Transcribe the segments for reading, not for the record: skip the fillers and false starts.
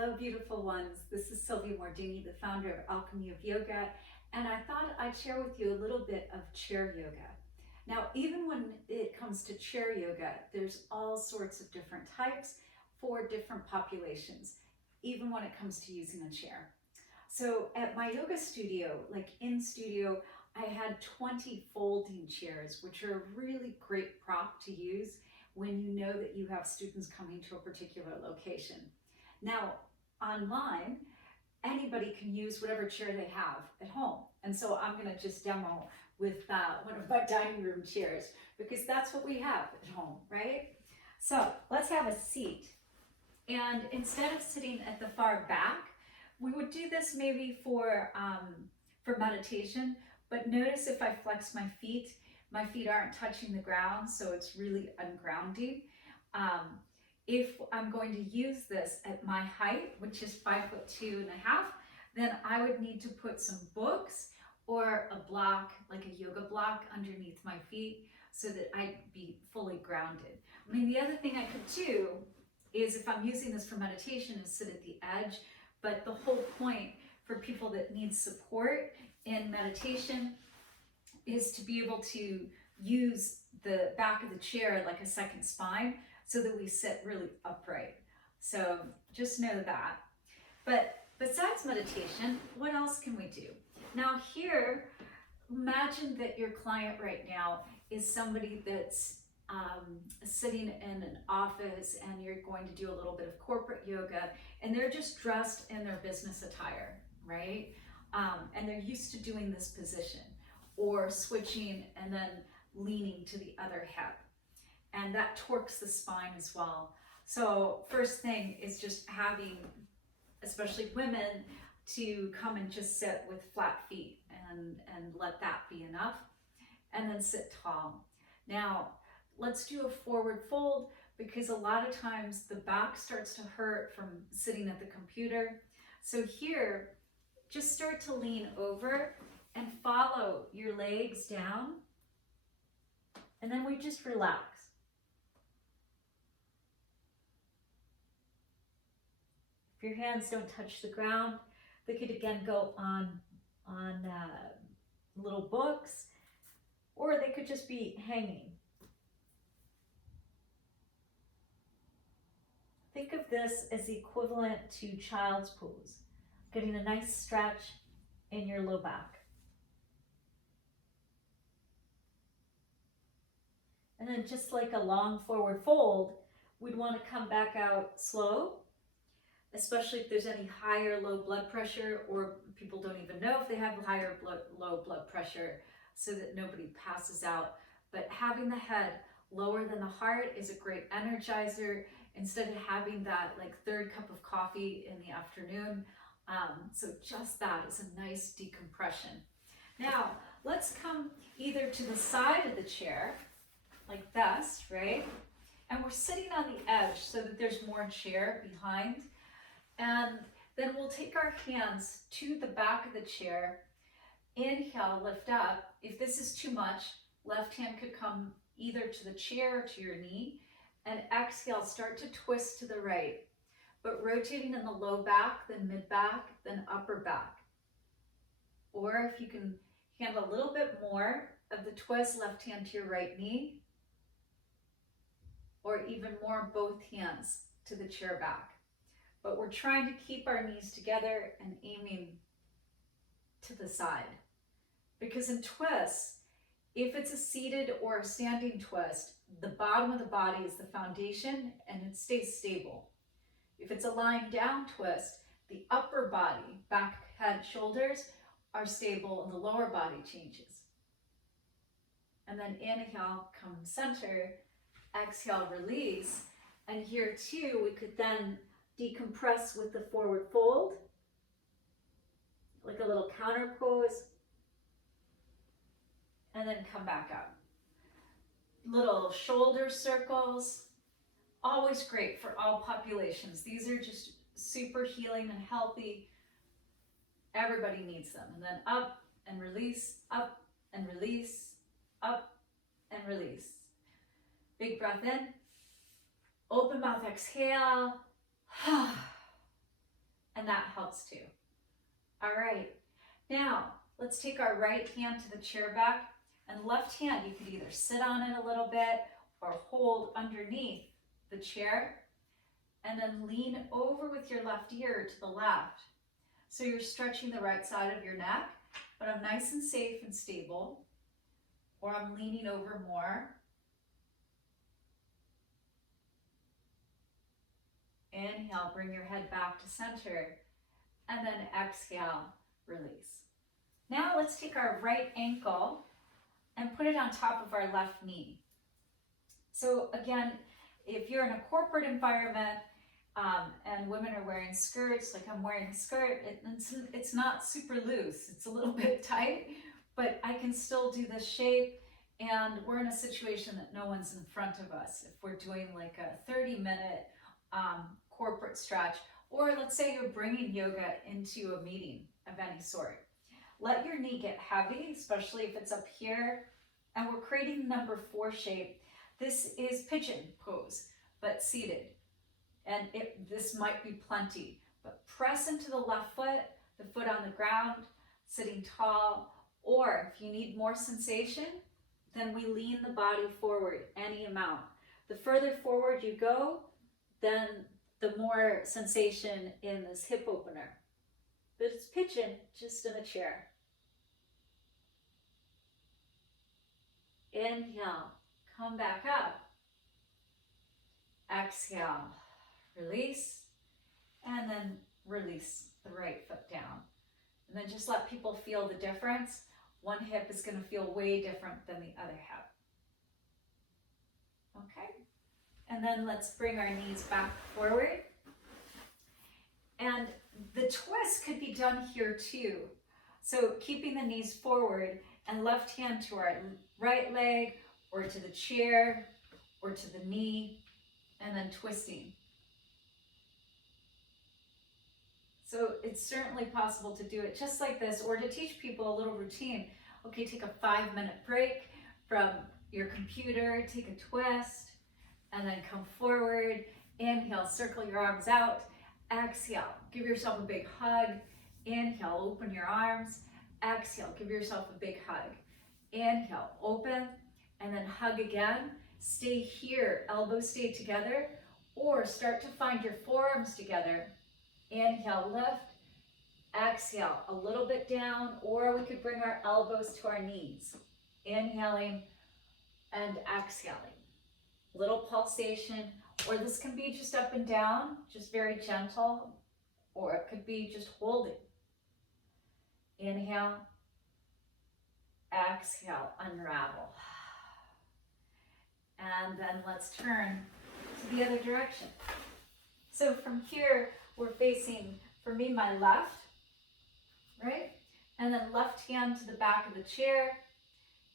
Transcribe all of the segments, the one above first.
Hello, beautiful ones. This is Sylvia Mordini, the founder of Alchemy of Yoga, and I thought I'd share with you a little bit of chair yoga. Now, even when it comes to chair yoga, there's all sorts of different types for different populations, even when it comes to using a chair. So at my yoga studio, like in studio, I had 20 folding chairs, which are a really great prop to use when you know that you have students coming to a particular location. Now, online, anybody can use whatever chair they have at home. And so I'm going to just demo with one of my dining room chairs because that's what we have at home, right? So let's have a seat. And instead of sitting at the far back, we would do this maybe for meditation, but notice if I flex my feet aren't touching the ground, so it's really ungrounding. If I'm going to use this at my height, which is 5'2.5", then I would need to put some books or a block, like a yoga block, underneath my feet so that I'd be fully grounded. I mean, the other thing I could do is, if I'm using this for meditation, is sit at the edge, but the whole point for people that need support in meditation is to be able to use the back of the chair like a second spine so that we sit really upright. So just know that. But besides meditation, what else can we do? Now here, imagine that your client right now is somebody that's sitting in an office and you're going to do a little bit of corporate yoga and they're just dressed in their business attire, right? And they're used to doing this position or switching and then leaning to the other hip. And that torques the spine as well. So first thing is just having, especially women, to come and just sit with flat feet and let that be enough. And then sit tall. Now, let's do a forward fold because a lot of times the back starts to hurt from sitting at the computer. So here, just start to lean over and follow your legs down. And then we just relax. If your hands don't touch the ground, they could again go on little books, or they could just be hanging. Think of this as equivalent to child's pose, getting a nice stretch in your low back. And then just like a long forward fold, we'd want to come back out slow, especially if there's any high or low blood pressure, or people don't even know if they have low blood pressure, so that nobody passes out. But having the head lower than the heart is a great energizer instead of having that like third cup of coffee in the afternoon. So just that is a nice decompression. Now, let's come either to the side of the chair, like this, right? And we're sitting on the edge so that there's more chair behind. And then we'll take our hands to the back of the chair. Inhale, lift up. If this is too much, left hand could come either to the chair or to your knee. And exhale, start to twist to the right, but rotating in the low back, then mid back, then upper back. Or if you can handle a little bit more of the twist, left hand to your right knee, or even more, both hands to the chair back. But we're trying to keep our knees together and aiming to the side. Because in twists, if it's a seated or a standing twist, the bottom of the body is the foundation and it stays stable. If it's a lying down twist, the upper body, back, head, shoulders are stable and the lower body changes. And then inhale, come center, exhale, release. And here too, we could then decompress with the forward fold, like a little counter pose, and then come back up. Little shoulder circles, always great for all populations. These are just super healing and healthy. Everybody needs them. And then up and release, up and release, up and release. Big breath in, open mouth, exhale. helps too. All right, now let's take our right hand to the chair back, and left hand, you could either sit on it a little bit or hold underneath the chair, and then lean over with your left ear to the left. So you're stretching the right side of your neck, but I'm nice and safe and stable, or I'm leaning over more. Inhale, bring your head back to center, and then exhale, release. Now let's take our right ankle and put it on top of our left knee. So again, if you're in a corporate environment and women are wearing skirts, like I'm wearing a skirt, it's not super loose, it's a little bit tight, but I can still do this shape, and we're in a situation that no one's in front of us. If we're doing like a 30-minute corporate stretch, or let's say you're bringing yoga into a meeting of any sort, let your knee get heavy, especially if it's up here, and we're creating the number 4 shape. This is Pigeon Pose, but seated. And this might be plenty, but press into the left foot, the foot on the ground, sitting tall, or if you need more sensation, then we lean the body forward any amount. The further forward you go, then the more sensation in this hip opener. But it's pigeon, just in a chair. Inhale, come back up. Exhale, release, and then release the right foot down. And then just let people feel the difference. One hip is going to feel way different than the other hip. Okay? And then let's bring our knees back forward. And the twist could be done here too. So keeping the knees forward and left hand to our right leg or to the chair or to the knee, and then twisting. So it's certainly possible to do it just like this, or to teach people a little routine. Okay, take a 5-minute break from your computer, take a twist, and then come forward. Inhale, circle your arms out. Exhale, give yourself a big hug. Inhale, open your arms. Exhale, give yourself a big hug. Inhale, open, and then hug again. Stay here, elbows stay together, or start to find your forearms together. Inhale, lift. Exhale, a little bit down, or we could bring our elbows to our knees. Inhaling and exhaling. Little pulsation, or this can be just up and down, just very gentle, or it could be just holding. Inhale, exhale, unravel. And then let's turn to the other direction. So from here, we're facing, for me, my left, right? And then left hand to the back of the chair.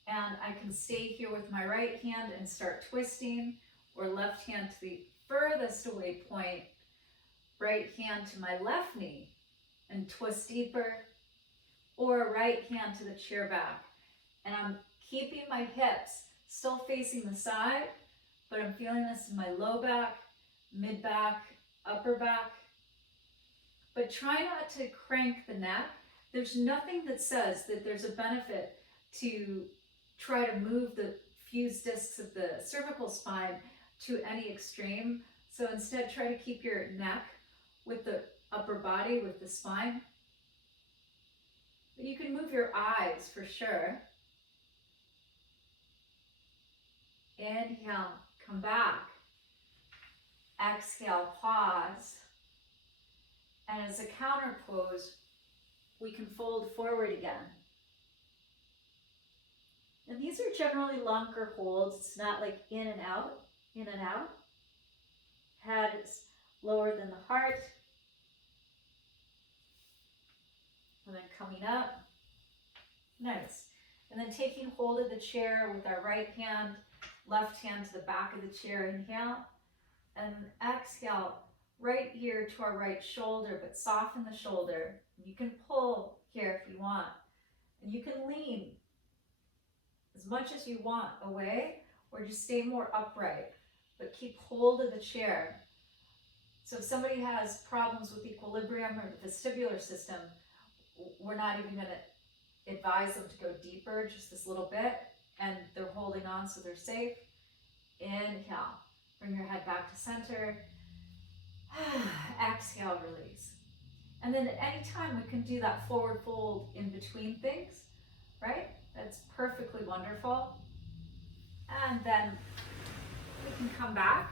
And I can stay here with my right hand and start twisting, or left hand to the furthest away point, right hand to my left knee and twist deeper, or right hand to the chair back. And I'm keeping my hips still facing the side, but I'm feeling this in my low back, mid back, upper back. But try not to crank the neck. There's nothing that says that there's a benefit to try to move the fused discs of the cervical spine to any extreme. So instead, try to keep your neck with the upper body, with the spine. But you can move your eyes for sure. Inhale, come back. Exhale, pause. And as a counter pose, we can fold forward again. And these are generally longer holds. It's not like in and out, in and out. Head is lower than the heart. And then coming up. Nice. And then taking hold of the chair with our right hand, left hand to the back of the chair. Inhale. And exhale, right ear to our right shoulder, but soften the shoulder. You can pull here if you want. And you can lean as much as you want away, or just stay more upright, but keep hold of the chair. So if somebody has problems with equilibrium or the vestibular system, we're not even going to advise them to go deeper, just this little bit, and they're holding on so they're safe. Inhale, bring your head back to center. Exhale, release. And then at any time we can do that forward fold in between things, right? That's perfectly wonderful. And then we can come back.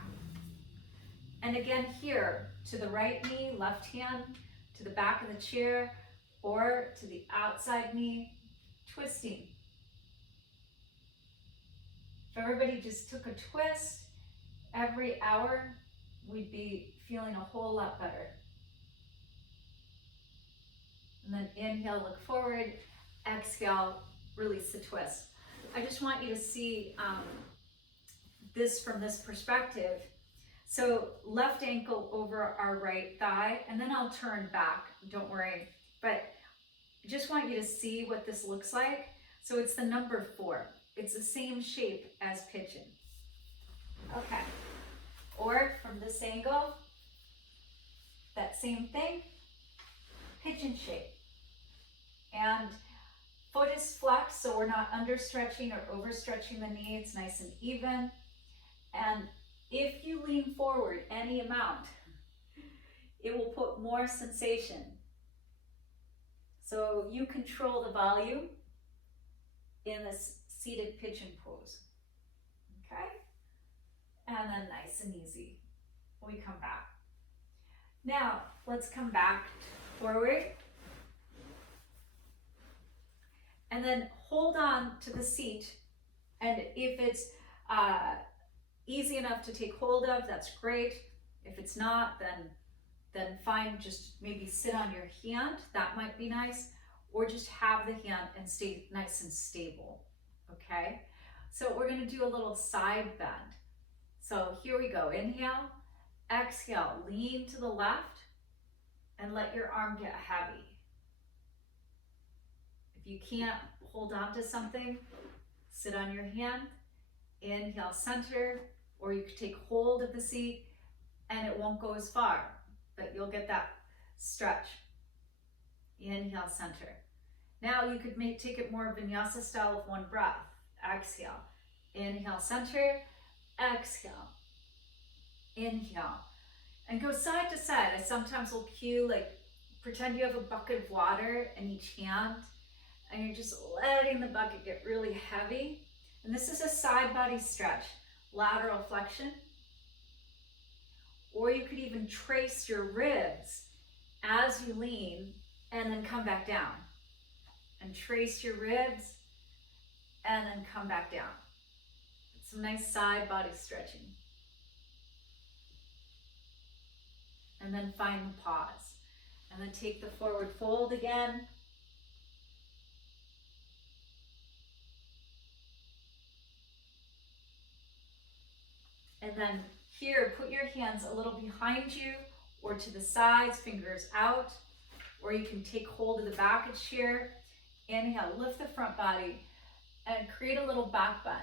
And again here, to the right knee, left hand, to the back of the chair, or to the outside knee, twisting. If everybody just took a twist every hour, we'd be feeling a whole lot better. And then inhale, look forward, exhale, release the twist. I just want you to see this from this perspective. So left ankle over our right thigh, and then I'll turn back, don't worry. But I just want you to see what this looks like. So it's the number 4. It's the same shape as pigeon. Okay. Or from this angle, that same thing, pigeon shape. And foot is flexed, so we're not understretching or overstretching the knee. It's nice and even. And if you lean forward any amount, it will put more sensation. So you control the volume in this seated pigeon pose. Okay? And then nice and easy, we come back. Now, let's come back forward. And then hold on to the seat. And if it's easy enough to take hold of, that's great. If it's not, then fine, just maybe sit on your hand. That might be nice. Or just have the hand and stay nice and stable, okay? So we're gonna do a little side bend. So here we go, inhale, exhale, lean to the left and let your arm get heavy. If you can't hold on to something, sit on your hand, inhale, center, or you could take hold of the seat and it won't go as far, but you'll get that stretch. Inhale, center. Now you could take it more Vinyasa style with one breath. Exhale, inhale, center, exhale, inhale. And go side to side. I sometimes will cue, like, pretend you have a bucket of water in each hand and you're just letting the bucket get really heavy. And this is a side body stretch, lateral flexion. Or you could even trace your ribs as you lean and then come back down. And trace your ribs and then come back down. Some nice side body stretching. And then find the pause. And then take the forward fold again. And then here, put your hands a little behind you or to the sides, fingers out, or you can take hold of the back of the chair. Inhale, lift the front body and create a little back bend.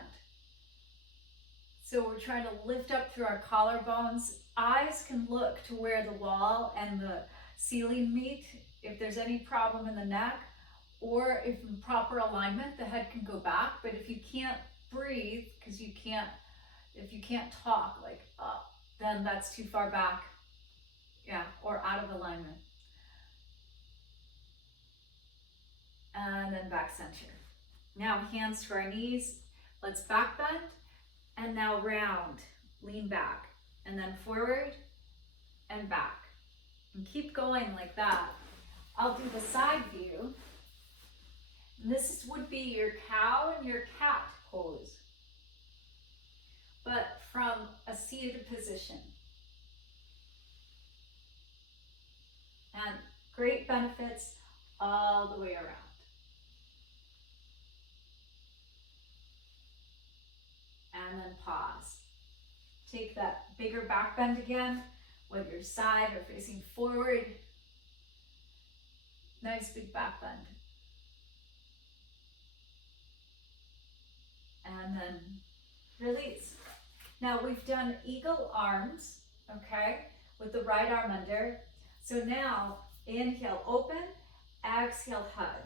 So we're trying to lift up through our collarbones. Eyes can look to where the wall and the ceiling meet. If there's any problem in the neck, or if in proper alignment, the head can go back. But if you can't breathe, because if you can't talk, like up, then that's too far back. Yeah, or out of alignment. And then back center. Now hands to our knees. Let's back bend. And now round, lean back. And then forward and back. And keep going like that. I'll do the side view. And this would be your cow and your cat pose, but from a seated position. And great benefits all the way around. And then pause. Take that bigger back bend again, whether you're side or facing forward. Nice big back bend. And then release. Now we've done eagle arms, okay? with the right arm under. So now, inhale, open, exhale, hug.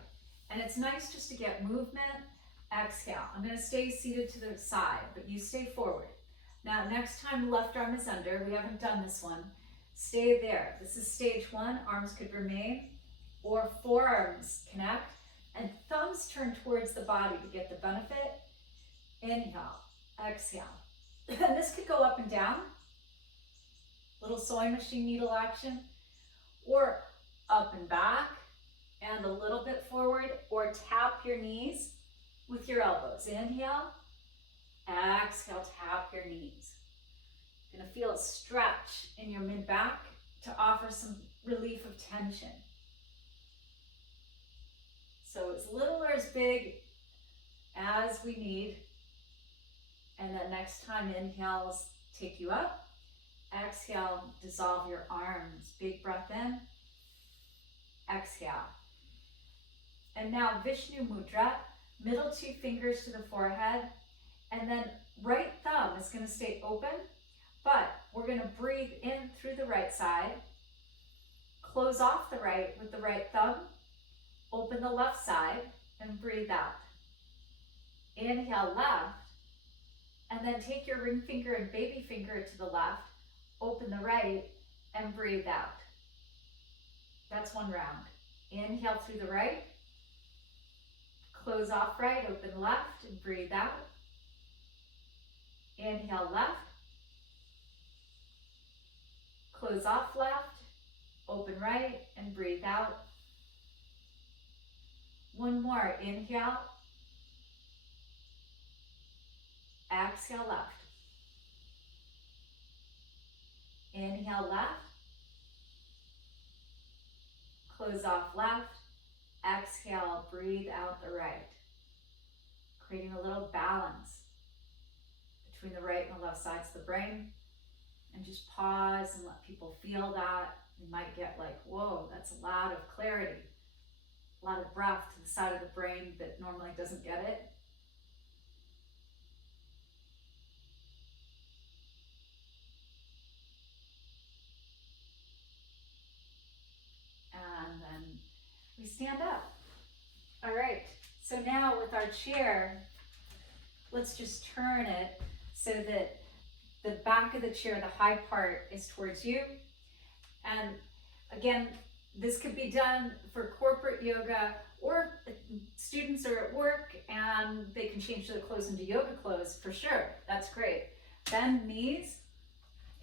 And it's nice just to get movement. Exhale. I'm going to stay seated to the side, but you stay forward. Now, next time left arm is under. We haven't done this one. Stay there. This is stage one. Arms could remain, or forearms connect, and thumbs turn towards the body to get the benefit. Inhale, exhale. And this could go up and down. Little sewing machine needle action, or up and back, and a little bit forward, or tap your knees with your elbows. Inhale, exhale, tap your knees. You're gonna feel a stretch in your mid-back to offer some relief of tension. So as little or as big as we need. And then next time, inhales take you up. Exhale, dissolve your arms. Big breath in. Exhale. And now Vishnu Mudra, middle two fingers to the forehead. And then right thumb is going to stay open, but we're going to breathe in through the right side. Close off the right with the right thumb. Open the left side and breathe out. Inhale left. And then take your ring finger and baby finger to the left. Open the right and breathe out. That's one round. Inhale through the right. Close off right, open left, and breathe out. Inhale left. Close off left, open right, and breathe out. One more. Inhale. Exhale left. Inhale left. Close off left. Exhale, breathe out the right. Creating a little balance between the right and the left sides of the brain. And just pause and let people feel that. You might get like, whoa, that's a lot of clarity. A lot of breath to the side of the brain that normally doesn't get it. And then we stand up. All right, so now with our chair, let's just turn it so that the back of the chair, the high part, is towards you. And again, this could be done for corporate yoga, or students are at work and they can change their clothes into yoga clothes for sure. That's great. Bend knees,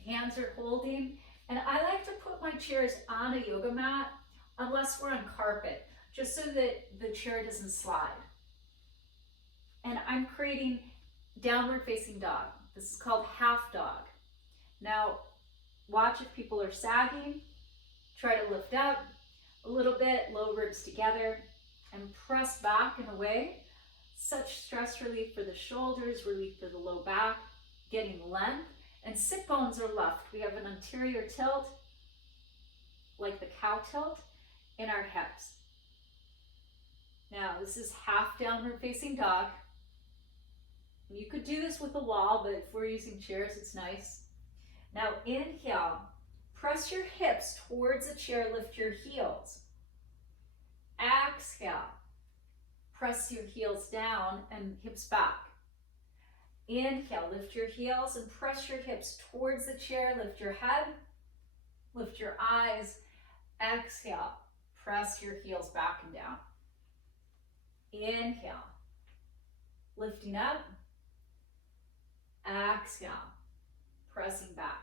hands are holding. And I like to put my chairs on a yoga mat unless we're on carpet, just so that the chair doesn't slide. And I'm creating downward facing dog. This is called half dog. Now, watch if people are sagging. Try to lift up a little bit, low ribs together, and press back and away. Such stress relief for the shoulders, relief for the low back, getting length. And sit bones are left. We have an anterior tilt, like the cow tilt, in our hips. Now, this is half downward facing dog. You could do this with a wall, but if we're using chairs, it's nice. Now, inhale. Press your hips towards the chair, lift your heels. Exhale. Press your heels down and hips back. Inhale, lift your heels and press your hips towards the chair, lift your head, lift your eyes. Exhale, press your heels back and down. Inhale, lifting up. Exhale, pressing back.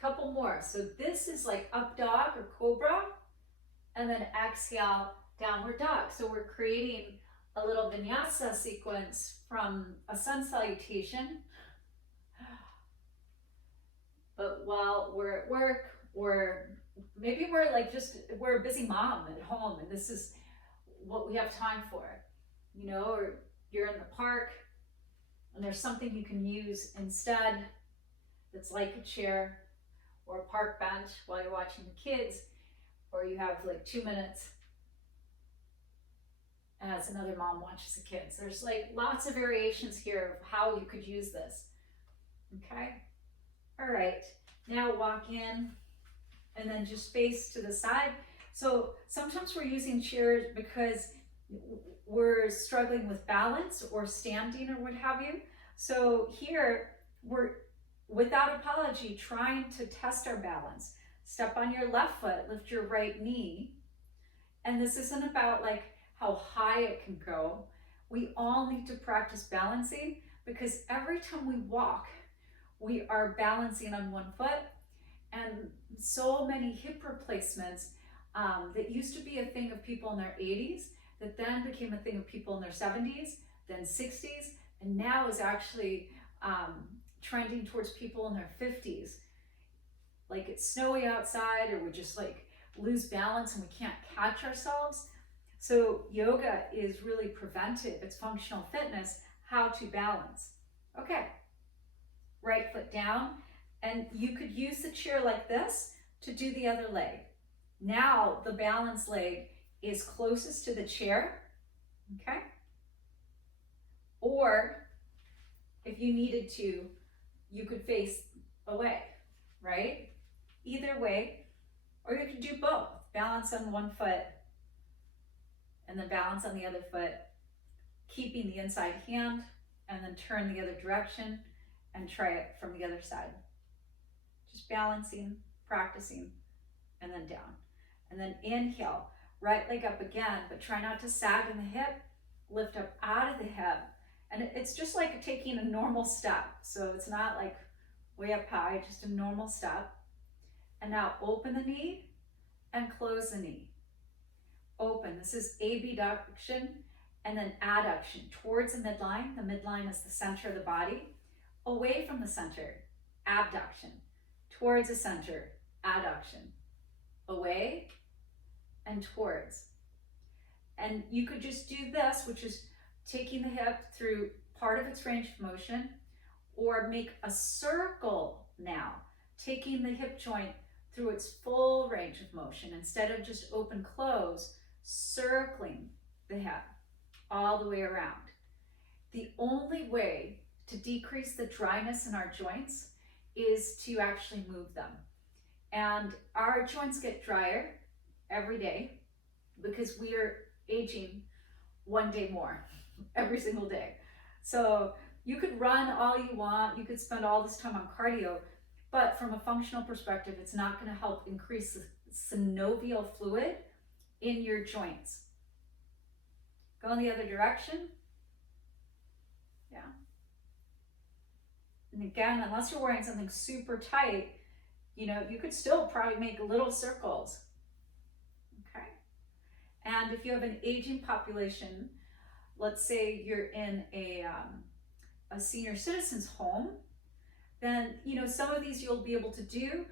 Couple more. So this is like up dog or cobra, and then exhale, downward dog. So we're creating a little vinyasa sequence from a sun salutation. But while we're at work, or maybe we're a busy mom at home and this is what we have time for, you know, or you're in the park and there's something you can use instead that's like a chair or a park bench while you're watching the kids, or you have like 2 minutes as another mom watches the kids. There's like lots of variations here of how you could use this. Okay? All right. Now walk in and then just face to the side. So sometimes we're using chairs because we're struggling with balance or standing or what have you. So here we're, without apology, trying to test our balance. Step on your left foot, lift your right knee. And this isn't about like how high it can go. We all need to practice balancing, because every time we walk, we are balancing on one foot. And so many hip replacements that used to be a thing of people in their 80s, that then became a thing of people in their 70s, then 60s, and now is actually trending towards people in their 50s. Like it's snowy outside, or we just like lose balance and we can't catch ourselves. So yoga is really preventive. It's functional fitness, how to balance. Okay, right foot down, and you could use the chair like this to do the other leg. Now the balance leg is closest to the chair, okay? Or if you needed to, you could face away, right? Either way, or you could do both. Balance on one foot and then balance on the other foot, keeping the inside hand, and then turn the other direction and try it from the other side. Just balancing, practicing, and then down. And then inhale, right leg up again, but try not to sag in the hip, lift up out of the hip. And it's just like taking a normal step. So it's not like way up high, just a normal step. And now open the knee and close the knee. Open, this is abduction, and then adduction towards the midline. The midline is the center of the body. Away from the center, abduction. Towards the center, adduction. Away and towards. And you could just do this, which is taking the hip through part of its range of motion, or make a circle now, taking the hip joint through its full range of motion. Instead of just open close, circling the hip all the way around. The only way to decrease the dryness in our joints is to actually move them. And our joints get drier every day because we are aging one day more every single day. So you could run all you want, you could spend all this time on cardio, but from a functional perspective, it's not going to help increase the synovial fluid in your joints. Go in the other direction. Yeah. And again, unless you're wearing something super tight, you know, you could still probably make little circles. Okay. And if you have an aging population, let's say you're in a senior citizen's home, then, you know, some of these you'll be able to do.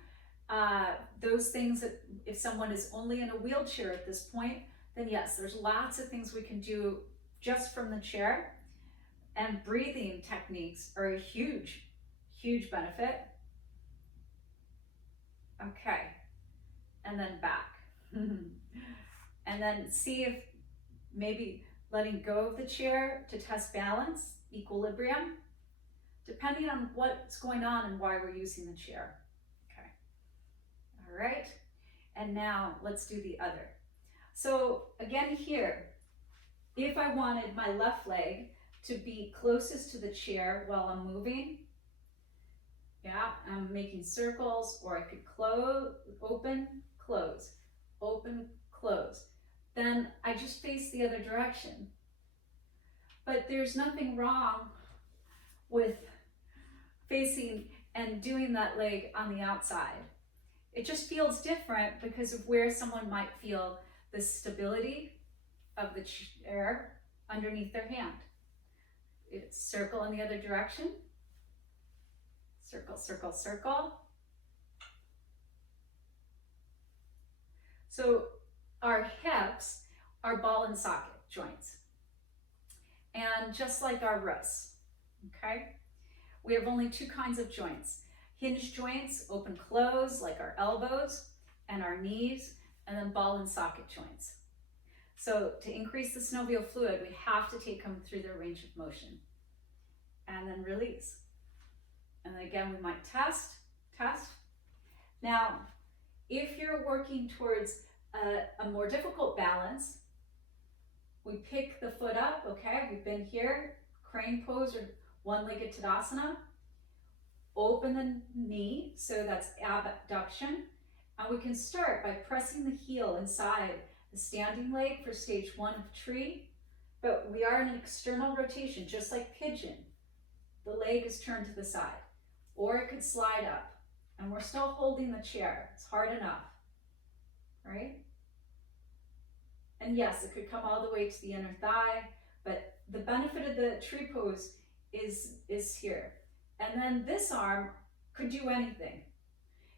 Those things that if someone is only in a wheelchair at this point, then yes, there's lots of things we can do just from the chair. And breathing techniques are a huge, huge benefit. Okay, and then back. And then see if maybe letting go of the chair to test balance, equilibrium, depending on what's going on and why we're using the chair. Okay, all right, and now let's do the other. So again here, if I wanted my left leg to be closest to the chair while I'm moving, yeah, I'm making circles, or I could close, open, close, open, close. Then I just face the other direction. But there's nothing wrong with facing and doing that leg on the outside. It just feels different because of where someone might feel the stability of the chair underneath their hand. It's circle in the other direction. Circle, circle, circle. So our hips are ball and socket joints. And just like our wrists, okay? We have only two kinds of joints. Hinge joints, open, close, like our elbows and our knees, and then ball and socket joints. So to increase the synovial fluid, we have to take them through their range of motion. And then release. And then again, we might test, Now, if you're working towards a more difficult balance, we pick the foot up, okay? We've been here, crane pose or one-legged Tadasana. Open the knee, so that's abduction. And we can start by pressing the heel inside the standing leg for stage 1 of tree, but we are in an external rotation, just like pigeon. The leg is turned to the side, or it could slide up, and we're still holding the chair. It's hard enough, right? And yes, it could come all the way to the inner thigh, but the benefit of the tree pose is here. And then this arm could do anything.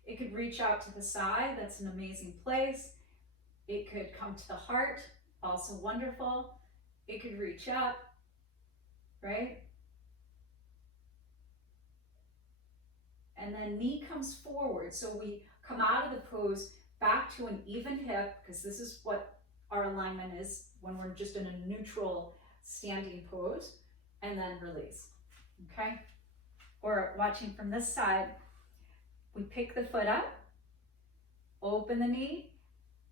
It could reach out to the side, that's an amazing place. It could come to the heart, also wonderful. It could reach up, right? And then knee comes forward, so we come out of the pose back to an even hip, because this is what our alignment is when we're just in a neutral standing pose, and then release, okay? Or watching from this side, we pick the foot up, open the knee,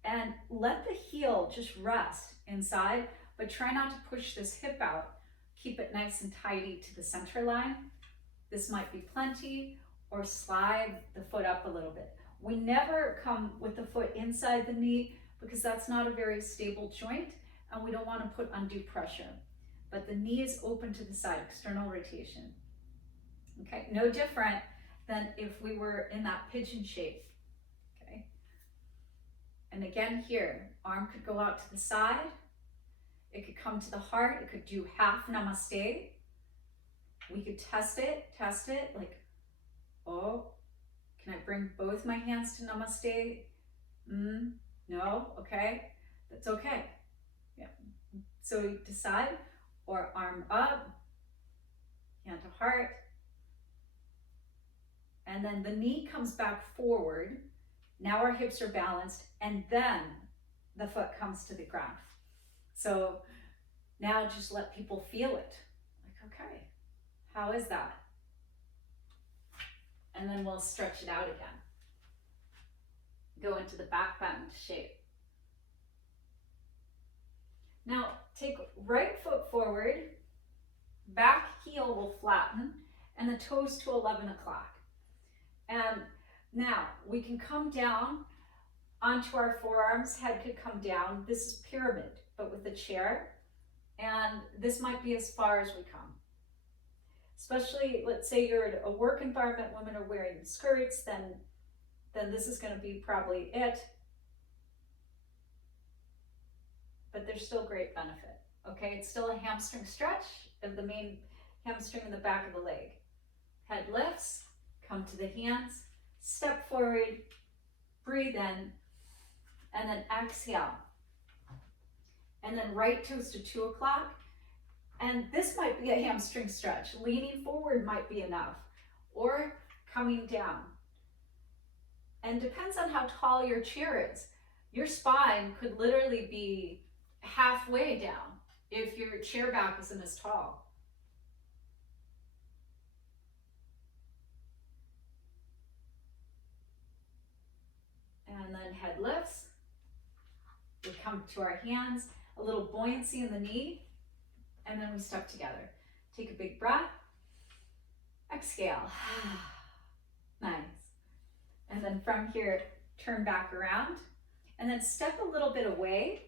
and let the heel just rest inside, but try not to push this hip out. Keep it nice and tidy to the center line. This might be plenty, or slide the foot up a little bit. We never come with the foot inside the knee because that's not a very stable joint and we don't want to put undue pressure. But the knee is open to the side, external rotation. Okay, no different than if we were in that pigeon shape. Okay, and again here, arm could go out to the side. It could come to the heart. It could do half namaste. We could test it like, oh, can I bring both my hands to namaste? No, okay, that's okay. Yeah. So you decide, or arm up, hand to heart, and then the knee comes back forward. Now our hips are balanced, and then the foot comes to the ground. So now just let people feel it. Like, okay, how is that? And then we'll stretch it out again. Go into the back bend shape. Now take right foot forward, back heel will flatten, and the toes to 11 o'clock. And now we can come down onto our forearms, head could come down. This is pyramid, but with a chair. And this might be as far as we come. Especially, let's say you're in a work environment, women are wearing skirts, then this is going to be probably it. But there's still great benefit, okay? It's still a hamstring stretch of the main hamstring in the back of the leg. Head lifts, come to the hands, step forward, breathe in, and then exhale. And then right toes to 2 o'clock. And this might be a hamstring stretch. Leaning forward might be enough, or coming down. And depends on how tall your chair is. Your spine could literally be halfway down if your chair back isn't as tall. And then head lifts. We come to our hands, a little buoyancy in the knee, and then we step together. Take a big breath. Exhale. Nice. And then from here, turn back around, and then step a little bit away.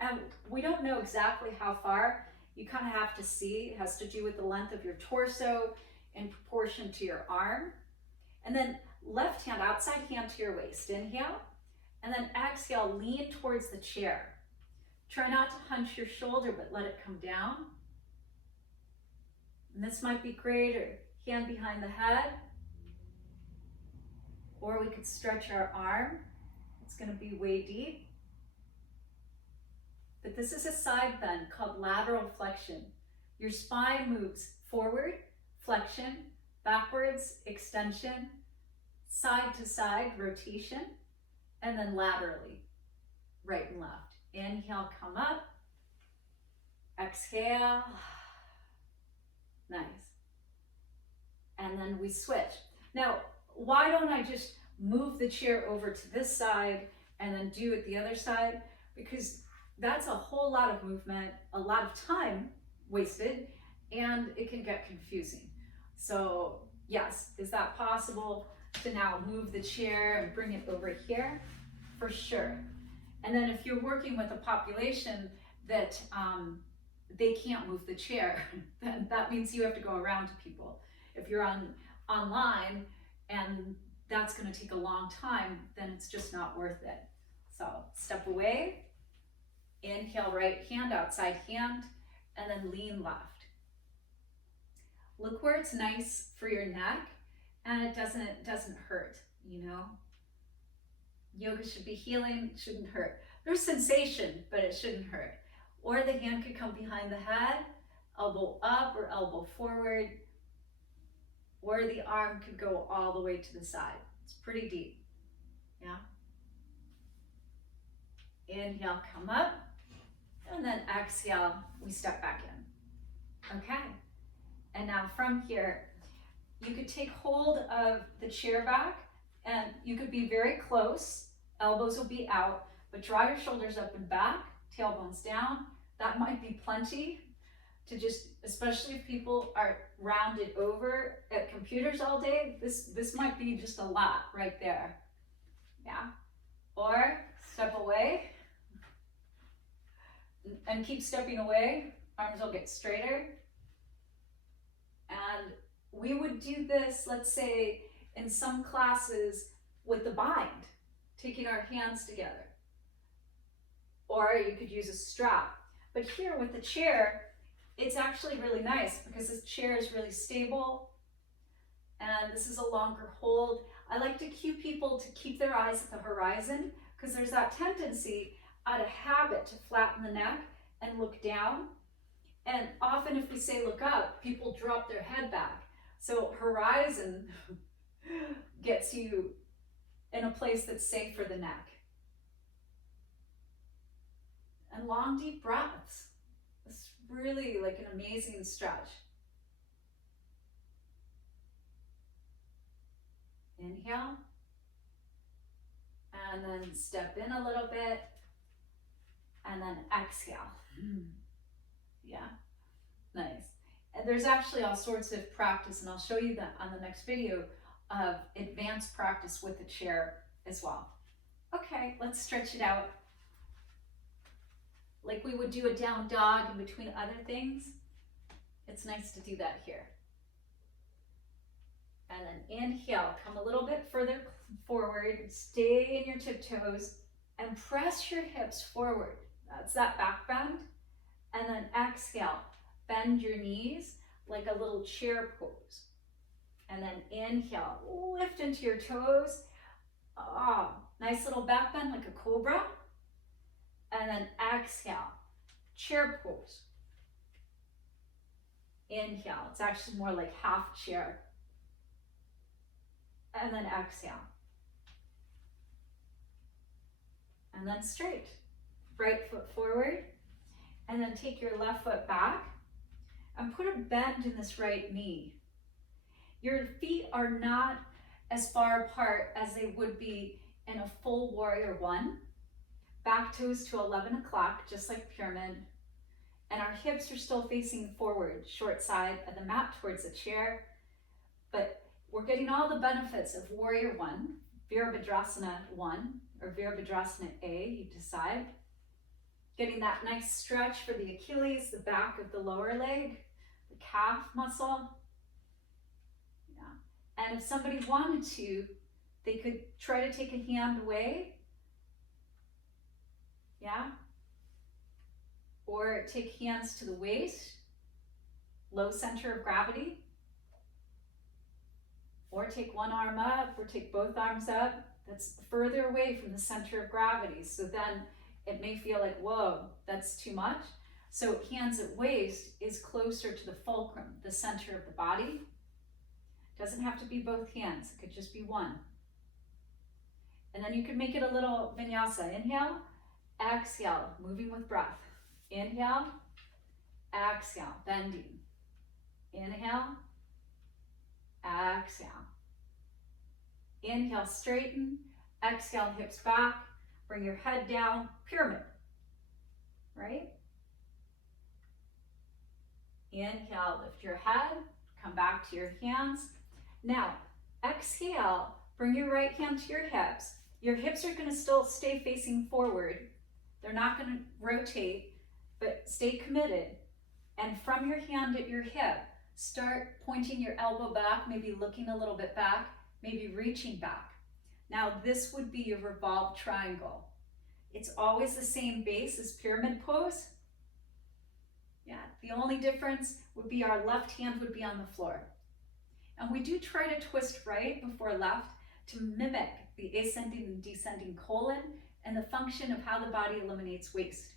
And we don't know exactly how far. You kind of have to see. It has to do with the length of your torso in proportion to your arm. And then left hand, outside hand to your waist. Inhale. And then exhale, lean towards the chair. Try not to hunch your shoulder, but let it come down. And this might be great, or hand behind the head. Or we could stretch our arm. It's going to be way deep. But this is a side bend called lateral flexion. Your spine moves forward, flexion, backwards, extension, side to side, rotation, and then laterally, right and left. Inhale, come up. Exhale. Nice. And then we switch. Now, why don't I just move the chair over to this side and then do it the other side, because that's a whole lot of movement, a lot of time wasted, and it can get confusing. So yes, is that possible to now move the chair and bring it over here? For sure. And then if you're working with a population that they can't move the chair, then that means you have to go around to people. If you're online and that's going to take a long time, then it's just not worth it. So step away, inhale right hand, outside hand, and then lean left. Look where it's nice for your neck and it doesn't hurt, you know. Yoga should be healing, shouldn't hurt. There's sensation, but it shouldn't hurt. Or the hand could come behind the head, elbow up or elbow forward, or the arm could go all the way to the side. It's pretty deep, yeah. Inhale, come up, and then exhale, we step back in. Okay, and now from here, you could take hold of the chair back, and you could be very close, elbows will be out, but draw your shoulders up and back, tailbones down. That might be plenty to just, especially if people are rounded over at computers all day, this might be just a lot right there, yeah. Or step away and keep stepping away, arms will get straighter. And we would do this, let's say, in some classes with the bind, taking our hands together. Or you could use a strap. But here with the chair, it's actually really nice because this chair is really stable and this is a longer hold. I like to cue people to keep their eyes at the horizon because there's that tendency out of habit to flatten the neck and look down. And often if we say look up, people drop their head back. So horizon gets you in a place that's safe for the neck. And long deep breaths. It's really like an amazing stretch. Inhale. And then step in a little bit. And then exhale. Yeah, nice. And there's actually all sorts of practice, and I'll show you that on the next video, of advanced practice with the chair as well. Okay, let's stretch it out. Like we would do a down dog in between other things. It's nice to do that here. And then inhale, come a little bit further forward, stay in your tiptoes, and press your hips forward. That's that back bend. And then exhale, bend your knees like a little chair pose. And then inhale, lift into your toes. Oh, nice little back bend like a cobra. And then exhale, chair pose. Inhale, it's actually more like half chair. And then exhale. And then straight, right foot forward. And then take your left foot back and put a bend in this right knee. Your feet are not as far apart as they would be in a full warrior one. Back toes to 11 o'clock, just like pyramid. And our hips are still facing forward, short side of the mat towards the chair. But we're getting all the benefits of warrior one, Virabhadrasana 1, or Virabhadrasana A, you decide. Getting that nice stretch for the Achilles, the back of the lower leg, the calf muscle. Yeah. And if somebody wanted to, they could try to take a hand away. Yeah. Or take hands to the waist, low center of gravity. Or take one arm up, or take both arms up. That's further away from the center of gravity. So then it may feel like, whoa, that's too much. So hands at waist is closer to the fulcrum, the center of the body. Doesn't have to be both hands, it could just be one. And then you can make it a little vinyasa. Inhale, exhale, moving with breath. Inhale, exhale, bending. Inhale, exhale. Inhale, straighten. Exhale, hips back. Bring your head down, pyramid, right? Inhale, lift your head, come back to your hands. Now, exhale, bring your right hand to your hips. Your hips are gonna still stay facing forward. They're not gonna rotate, but stay committed. And from your hand at your hip, start pointing your elbow back, maybe looking a little bit back, maybe reaching back. Now, this would be a revolved triangle. It's always the same base as pyramid pose. Yeah, the only difference would be our left hand would be on the floor. And we do try to twist right before left to mimic the ascending and descending colon and the function of how the body eliminates waste.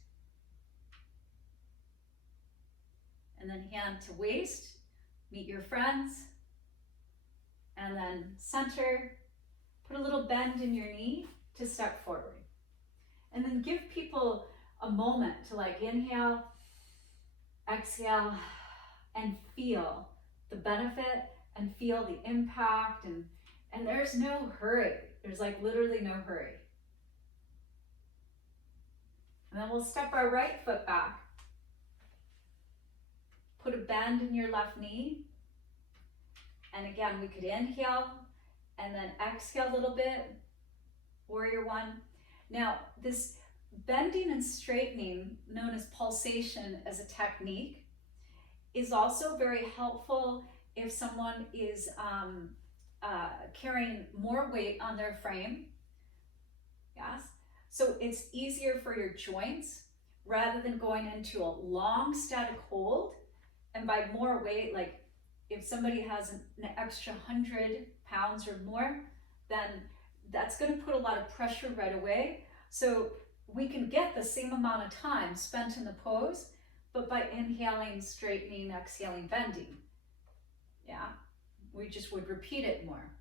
And then hand to waist, meet your friends, and then center, put a little bend in your knee to step forward. And then give people a moment to like inhale, exhale, and feel the benefit and feel the impact. And there's no hurry. There's like literally no hurry. And then we'll step our right foot back. Put a bend in your left knee. And again, we could inhale and then exhale a little bit. Warrior one. Now, this bending and straightening, known as pulsation as a technique, is also very helpful if someone is carrying more weight on their frame. Yes. So it's easier for your joints rather than going into a long static hold. And by more weight, like if somebody has an extra 100 pounds or more, then that's going to put a lot of pressure right away. So we can get the same amount of time spent in the pose, but by inhaling, straightening, exhaling, bending. Yeah, we just would repeat it more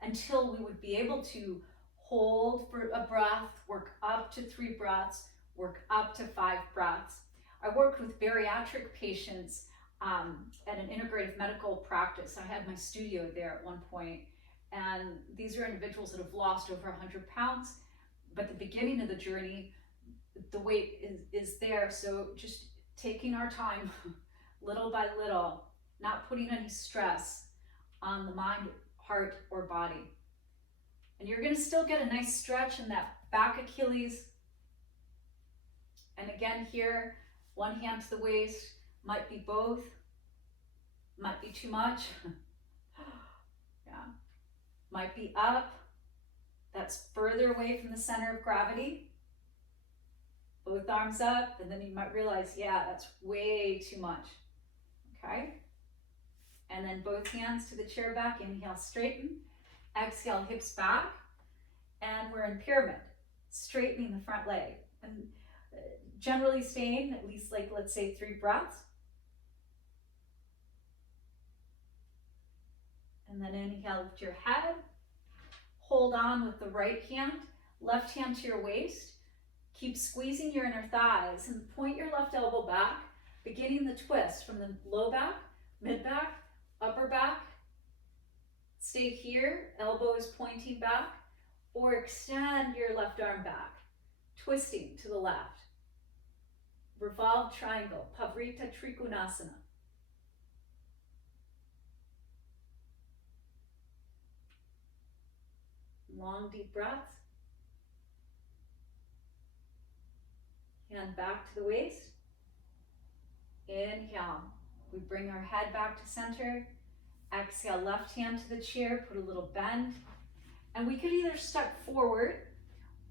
until we would be able to hold for a breath, work up to 3 breaths, work up to 5 breaths. I worked with bariatric patients at an integrative medical practice. I had my studio there at one point, and these are individuals that have lost over 100 pounds, but the beginning of the journey, the weight is there. So just taking our time little by little, not putting any stress on the mind, heart, or body. And you're gonna still get a nice stretch in that back Achilles. And again here, one hand to the waist, might be both, might be too much. Yeah, might be up, that's further away from the center of gravity. Both arms up, and then you might realize, yeah, that's way too much. Okay, and then both hands to the chair back, inhale, straighten, exhale, hips back, and we're in pyramid, straightening the front leg, and generally staying at least like, let's say 3 breaths. And then inhale, lift your head, hold on with the right hand, left hand to your waist, keep squeezing your inner thighs and point your left elbow back, beginning the twist from the low back, mid back, upper back. Stay here, elbow is pointing back, or extend your left arm back, twisting to the left. Revolved triangle, Pavrita Trikonasana. Long, deep breaths. Hand back to the waist. Inhale. We bring our head back to center. Exhale, left hand to the chair, put a little bend. And we could either step forward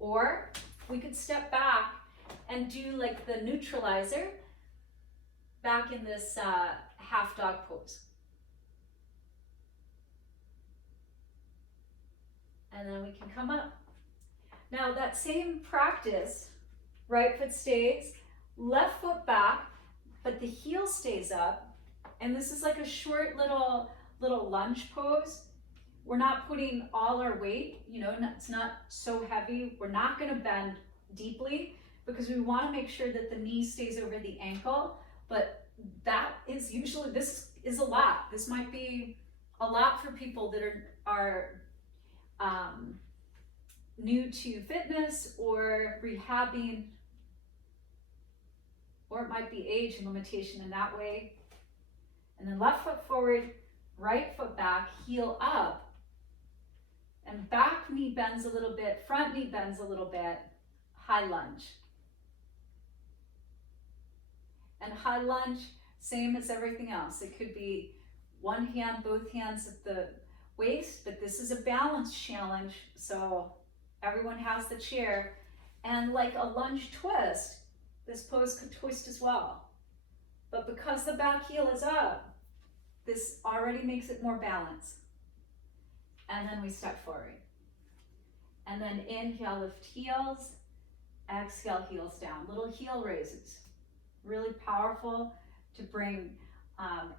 or we could step back and do like the neutralizer back in this half dog pose. And then we can come up. Now that same practice, right foot stays, left foot back, but the heel stays up. And this is like a short little lunge pose. We're not putting all our weight, you know, it's not so heavy. We're not gonna bend deeply because we wanna make sure that the knee stays over the ankle, but that is usually, this is a lot. This might be a lot for people that are new to fitness or rehabbing, or it might be age and limitation in that way. And then left foot forward, right foot back, heel up, and back knee bends a little bit, front knee bends a little bit, high lunge. And high lunge, same as everything else. It could be one hand, both hands at the waist, but this is a balance challenge, so everyone has the chair. And like a lunge twist, this pose could twist as well. But because the back heel is up, this already makes it more balanced. And then we step forward. And then inhale, lift heels, exhale, heels down. Little heel raises. Really powerful to bring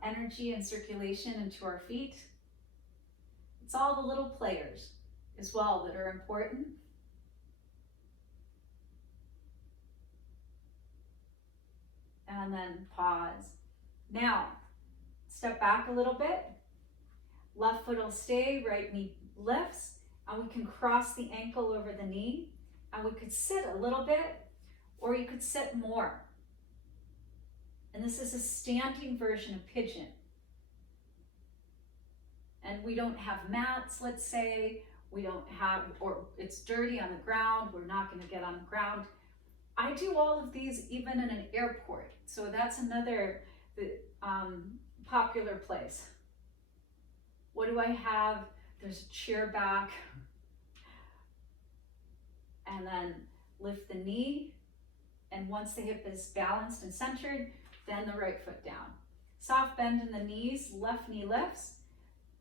energy and circulation into our feet. It's all the little players as well that are important. And then pause. Now, step back a little bit. Left foot will stay, right knee lifts, and we can cross the ankle over the knee, and we could sit a little bit, or you could sit more. And this is a standing version of pigeon. And we don't have mats, let's say, we don't have, or it's dirty on the ground, we're not going to get on the ground. I do all of these even in an airport, so that's another popular place. What do I have? There's a chair back, and then lift the knee, and once the hip is balanced and centered, then the right foot down. Soft bend in the knees, left knee lifts,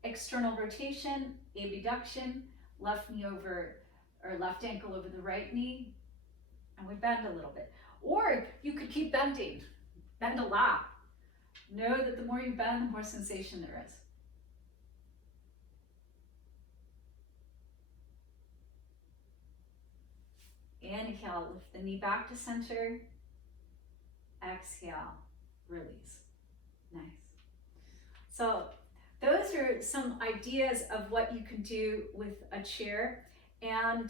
external rotation, abduction, left knee over, or left ankle over the right knee, and we bend a little bit. Or you could keep bending, bend a lot. Know that the more you bend, the more sensation there is. Inhale, lift the knee back to center. Exhale, release. Nice. So those are some ideas of what you can do with a chair. And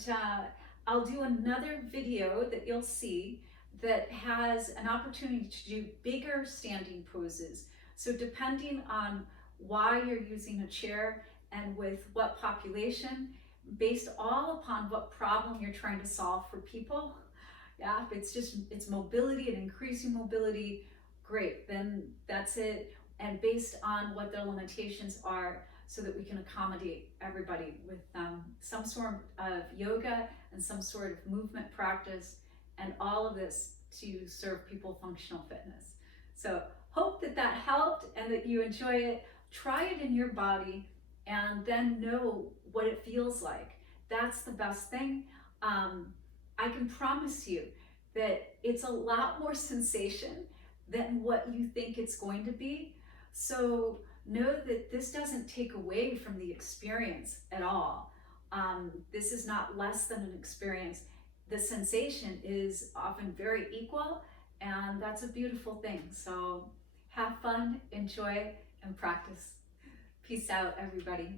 I'll do another video that you'll see that has an opportunity to do bigger standing poses. So depending on why you're using a chair and with what population, based all upon what problem you're trying to solve for people. Yeah, if it's mobility and increasing mobility, great, then that's it. And based on what their limitations are, so that we can accommodate everybody with some sort of yoga and some sort of movement practice, and all of this to serve people functional fitness. So hope that that helped and that you enjoy it. Try it in your body and then know what it feels like. That's the best thing. I can promise you that it's a lot more sensation than what you think it's going to be. So know that this doesn't take away from the experience at all. This is not less than an experience. The sensation is often very equal, and that's a beautiful thing. So have fun, enjoy, and practice. Peace out, everybody.